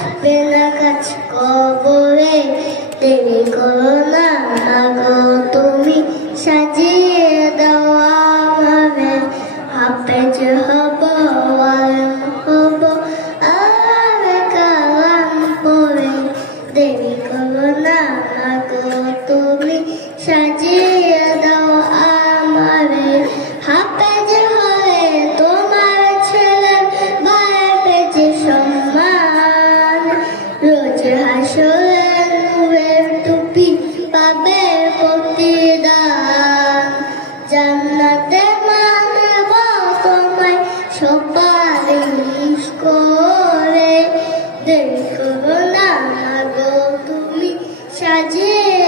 আসবে না কাছ কবরে, দেরি করো না গো তুমি, সাজিয়ে দাও আমারে। হাফেজ হব আলেম হব আরে কালাম পড়ে, দেরি করো না গো তুমি, সাজিয়ে দাও আমারে। হাফেজ হয়ে তোমার ছেলে বাড়বে যে সম্মান, রোজ হাসরে নূরের টুপি পাবে প্রতিদান। জান্নাতে মানব তোমায় সুপারিশ করে, দেরি করো না গো তুমি, সাজিয়ে